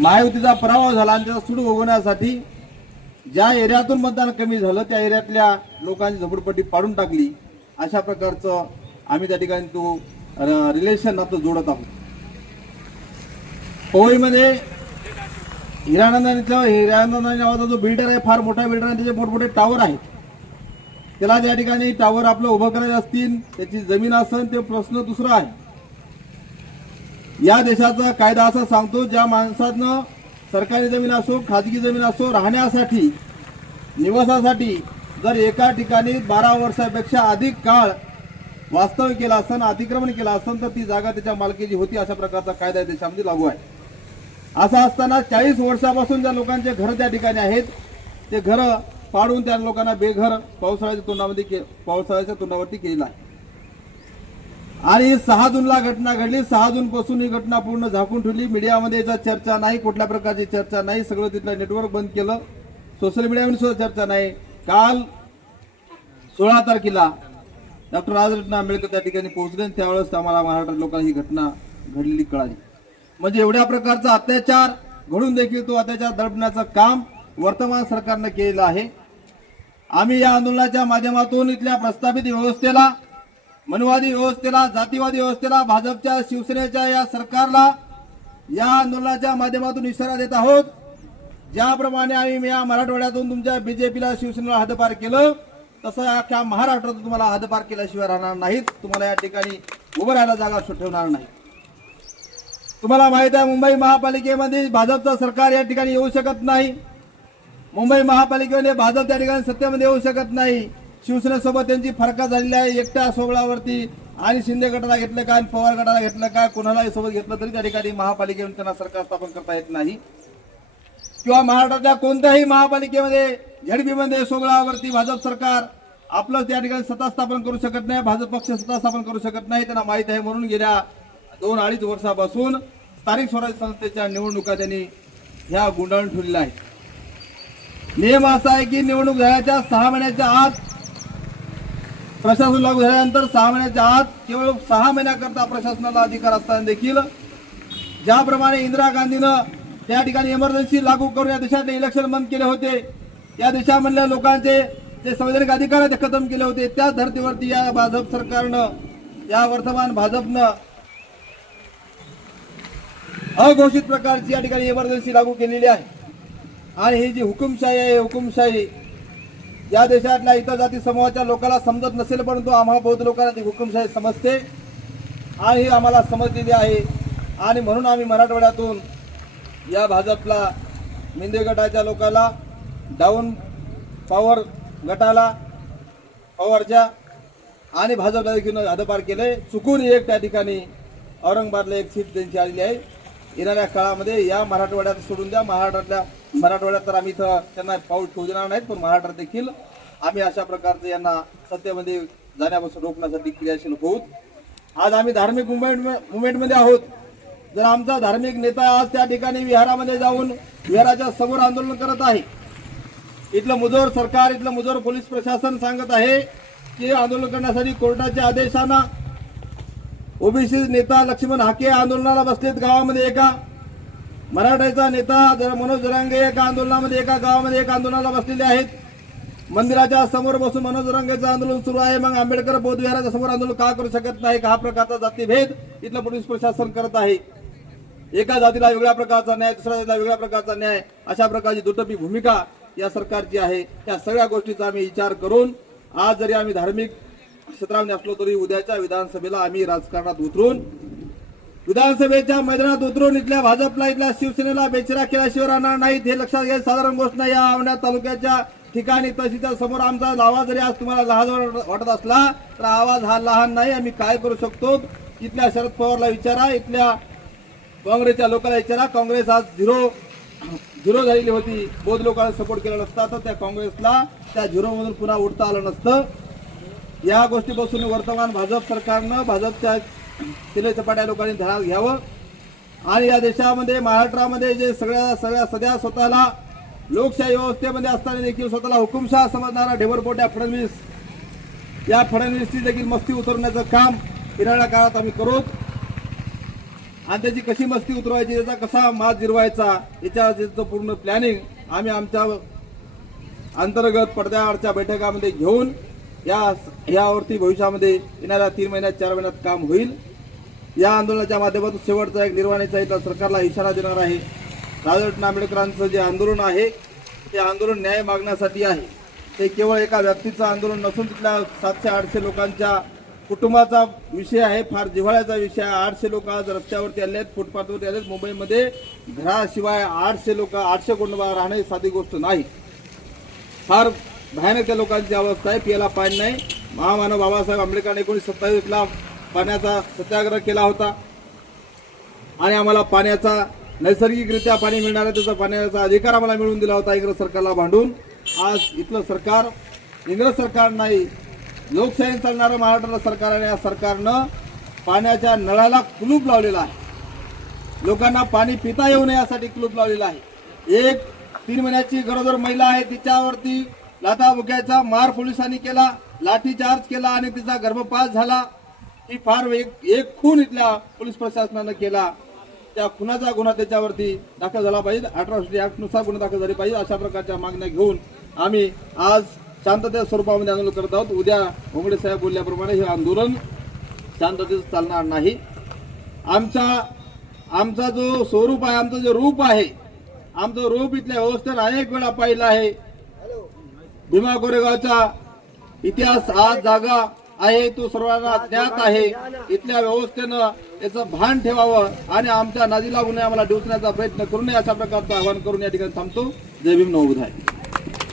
महायुतीचा पराभव झाला आणि त्याचा सूड भोगवण्यासाठी ज्या एरियातून मतदान कमी झालं त्या एरियातल्या लोकांची झोपडपट्टी पाडून टाकली. अशा प्रकारचं आम्ही त्या ठिकाणी तो रिलेशन नातं जोडत आहोत. पवईमध्ये हिरानंदानी नावाचा जो बिल्डर आहे, फार मोठा बिल्डर आहे, त्याचे मोठमोठे टावर आहेत. त्याला त्या ठिकाणी टावर आपलं उभं करायचे असतील, त्याची जमीन असेल, ते प्रश्न दुसरा आहे. या देशाचा कायदा असा सांगतो, ज्या माणसानं सरकारी जमीन असो खाजगी जमीन असो राहण्यासाठी निवासासाठी जर एका ठिकाणी 12 वर्षापेक्षा अधिक काळ वास्तव्य केला असेल, अतिक्रमण केलं असेल, तर ती जागा त्याच्या मालकीची होती. अशा प्रकारचा कायदा देशामध्ये लागू आहे. असं असताना 40 वर्षापासून ज्या लोकांचे घर त्या ठिकाणी आहेत ते घर पाडून त्या लोकांना बेघर पावसाळ्याच्या तोंडावरती केलेला आहे. आणि 6 जूनला घटना घडली. 6 जून पासून ही घटना पूर्ण झाकून ठेवली. मीडियामध्ये याचा चर्चा नाही, कुठल्या प्रकारची चर्चा नाही. सगळं तिथलं नेटवर्क बंद केलं. सोशल मीडियावर सुद्धा चर्चा नाही. काल 16 तारखेला डॉक्टर राजरत्न आंबेडकर त्या ठिकाणी पोहोचले. त्यावेळेस आम्हाला महाराष्ट्र लोकांना ही घटना घडलेली कळाली. म्हणजे एवढ्या प्रकारचा अत्याचार घडून देखील तो अत्याचार दडपण्याचं काम वर्तमान सरकारनं केलेलं आहे. आम्ही या आंदोलनाच्या माध्यमातून इथल्या प्रस्थापित व्यवस्थेला, मनवादी व्यवस्थेला, जातीवादी व्यवस्थेला, भाजपच्या शिवसेनेच्या या सरकारला या आंदोलनाच्या माध्यमातून इशारा देत आहोत. ज्याप्रमाणे आम्ही या मराठवाड्यातून तुमच्या बीजेपीला शिवसेनेला हद्दपार केलं, तसं अख्ख्या महाराष्ट्रातून तुम्हाला हद्दपार केल्याशिवाय राहणार नाहीत. तुम्हाला या ठिकाणी उभं राहायला जागा ठेवणार नाही. तुम्हाला माहित आहे, मुंबई महापालिकेमध्ये भाजपचं सरकार या ठिकाणी येऊ शकत नाही. मुंबई महापालिकेमध्ये भाजप त्या ठिकाणी सत्तेमध्ये येऊ शकत नाही. शिवसेनेसोबत त्यांची फरका झालेली आहे. एकट्या सोबळावरती आणि शिंदे गटाला घेतलं काय, पवार गटाला घेतलं काय, कोणालाही सोबत घेतलं तरी त्या ठिकाणी महापालिकेमध्ये त्यांना सरकार स्थापन करता येत नाही. किंवा महाराष्ट्रातल्या कोणत्याही महापालिकेमध्ये झडपीमध्ये सोबळावरती भाजप सरकार आपलं त्या ठिकाणी सत्ता स्थापन करू शकत नाही. भाजप पक्ष सत्ता स्थापन करू शकत नाही. त्यांना माहित आहे. म्हणून गेल्या 2-2.5 वर्षापासून स्थानिक स्वराज्य संस्थेच्या निवडणुका त्यांनी ह्या गुंडाळून ठेवलेल्या आहेत. नियम असा आहे की निवडणूक झाल्याच्या 6 महिन्याच्या आत, प्रशासन लागू झाल्यानंतर 6 महिन्याच्या आत केवळ 6 महिन्याकरता प्रशासनाला अधिकार असताना देखील ज्याप्रमाणे इंदिरा गांधीनं त्या ठिकाणी इमर्जन्सी लागू करून या देशातले इलेक्शन बंद केले होते, या देशामधल्या लोकांचे जे संवैधानिक अधिकार आहेत ते खतम केले होते, त्या धर्तीवरती या भाजप सरकारनं, या वर्तमान भाजपनं अघोषित प्रकारची या ठिकाणी इमर्जन्सी लागू केलेली आहे. आणि ही जी हुकुमशाही आहे, हुकुमशाही या देशातल्या इतर जाती समूहाच्या लोकांना समजत नसेल, परंतु आम्हा बौद्ध लोकांना ती हुकुमशाही समजते आणि ही आम्हाला समजलेली आहे. आणि म्हणून आम्ही मराठवाड्यातून या भाजपला, मिंदे गटाच्या लोकांना, डाऊन पॉवर गटाला, पॉवरच्या आणि भाजपला देखील हद्दपार केले. चुकून एक त्या ठिकाणी औरंगाबादला एक सीट त्यांची आलेली आहे. येणाऱ्या काळामध्ये या मराठवाड्यात सोडून द्या, मराठवाड्यात तर आम्ही इथं त्यांना पाऊल ठेवू देणार नाहीत, पण महाराष्ट्रात देखील आम्ही अशा प्रकारचे यांना सत्तेमध्ये जाण्यापासून रोखण्यासाठी क्रियाशील होत. आज आम्ही धार्मिक मुवमेंटमध्ये आहोत. जर आमचा धार्मिक नेता आज त्या ठिकाणी विहारामध्ये जाऊन विहाराच्या समोर आंदोलन करत आहे, इथलं मुजोर सरकार, इथलं मुजोर पोलीस प्रशासन सांगत आहे की आंदोलन करण्यासाठी कोर्टाच्या आदेशानं ओबीसी नेता लक्ष्मण हाके आंदोलनाला बसलेत गावामध्ये. एका मराठ्याचा नेता मनोज जरांगे एका आंदोलनामध्ये, एका गावामध्ये एक आंदोलनाला बसलेले आहेत. मंदिराच्या समोर बसून मनोज जरांगेचं आंदोलन सुरू आहे. मग आंबेडकर बौद्ध विहाराच्या समोर आंदोलन का करू शकत नाही? हा प्रकारचा जातीभेद इथलं पोलीस प्रशासन करत आहे. एका जातीला वेगळ्या प्रकारचा न्याय, दुसऱ्या जातीला वेगळ्या प्रकारचा न्याय, अशा प्रकारची दुटप्पी भूमिका या सरकारची आहे. या सगळ्या गोष्टीचा आम्ही विचार करून आज जरी आम्ही धार्मिक क्षेत्रामध्ये असलो तरी उद्याच्या विधानसभेला आम्ही राजकारणात उतरून, विधानसभेच्या मैदानात उतरून इथल्या भाजपला, इथल्या शिवसेनेला बेचिरा केल्याशिवाय राहणार नाहीत. हे लक्षात घ्या. साधारण गोष्ट नाही. या औंढा तालुक्याच्या ठिकाणी तहसीलच्या समोर आमचा आवाज जरी आज तुम्हाला लहान वाटत असला तर आवाज हा लहान नाही. आम्ही काय करू शकतो? इथल्या शरद पवारला विचारा, इथल्या काँग्रेसच्या लोकांना विचारा. काँग्रेस आज झिरो झालेली होती. बौद्ध लोकांना सपोर्ट केला नसता तर त्या काँग्रेसला त्या झिरोमधून पुन्हा उठता आलं नसतं. या गोष्टीपासून वर्तमान भाजप सरकारनं, भाजपच्या तिले चपाट्या लोकांनी ध्यानात घ्यावं. आणि या देशामध्ये, महाराष्ट्रामध्ये जे सध्या स्वतःला लोकशाही व्यवस्थेमध्ये असताना देखील स्वतःला हुकुमशाह समजणारा ढेबरपोट्या फडणवीस, या फडणवीसची देखील मस्ती उतरवण्याचं काम येणाऱ्या काळात आम्ही करू. आणि त्याची कशी मस्ती उतरवायची, त्याचा कसा माज जिरवायचा, याचं पूर्ण प्लॅनिंग आम्ही आमच्या अंतर्गत पडद्यावरच्या बैठकामध्ये घेऊन यावरती भविष्यामध्ये येणाऱ्या 3 महिन्यात 4 महिन्यात काम होईल. या आंदोलनाच्या माध्यमातून शेवटचा एक निर्वाणीचा इथला सरकारला इशारा देणार आहे. राजरत्न आंबेडकरांचं जे आंदोलन आहे ते आंदोलन न्याय मागण्यासाठी आहे. ते केवळ एका व्यक्तीचं आंदोलन नसून तिथल्या 700-800 लोकांच्या कुटुंबाचा विषय आहे. फार जिव्हाळ्याचा विषय आहे. 800 लोक आज रस्त्यावरती आले आहेत, फुटपाथवरती आले आहेत. मुंबईमध्ये घराशिवाय 800 लोक 800 कुटुंब राहणं ही साधी गोष्ट नाही. फार भयानक त्या लोकांची अवस्था आहे. पियाला पाणी नाही. महामानव बाबासाहेब आंबेडकरांनी 1927ला पाण्याचा सत्याग्रह केला होता आणि आम्हाला पाण्याचा नैसर्गिकरित्या पाणी मिळणार आहे त्याचा पाण्याचा अधिकार आम्हाला मिळवून दिला होता इंग्रज सरकारला भांडून. आज इथलं सरकार इंग्रज सरकार नाही, लोकशाही चालणारं महाराष्ट्र सरकार आहे. या सरकारनं पाण्याच्या नळाला कुलूप लावलेला आहे. लोकांना पाणी पिता येऊ नये यासाठी कुलूप लावलेला आहे. एक 3 महिन्याची गरोदर महिला आहे, तिच्यावरती लाथाबुक्याचा मार पोलिसांनी केला, लाठीचार्ज केला आणि तिचा गर्भपात झाला. ही फार एक खून इथल्या पोलीस प्रशासनानं केला. त्या खुनाचा गुन्हा त्याच्यावरती दाखल झाला पाहिजे. 18 ऍक्ट नुसार गुन्हा दाखल झाले पाहिजे. अशा प्रकारच्या मागण्या घेऊन आम्ही आज शांततेच्या स्वरूपामध्ये आंदोलन करत आहोत. उद्या भोंगडे साहेब बोलल्याप्रमाणे हे आंदोलन शांततेत चालणार नाही. आमचा जो स्वरूप आहे, आमचं जे रूप आहे, आमचं रूप इथल्या व्यवस्थेत अनेक वेळा पाहिलं आहे. भीमा कोरेगावचा इतिहास आज जागा आहे, तो सर्वांना ज्ञात आहे. इथल्या व्यवस्थेनं याचं भान ठेवावं आणि आमच्या नादी लागू नये, आम्हाला डिवचण्याचा प्रयत्न करू नये अशा प्रकारचं आवाहन करून या ठिकाणी थांबतो. जय भीम नवोदय.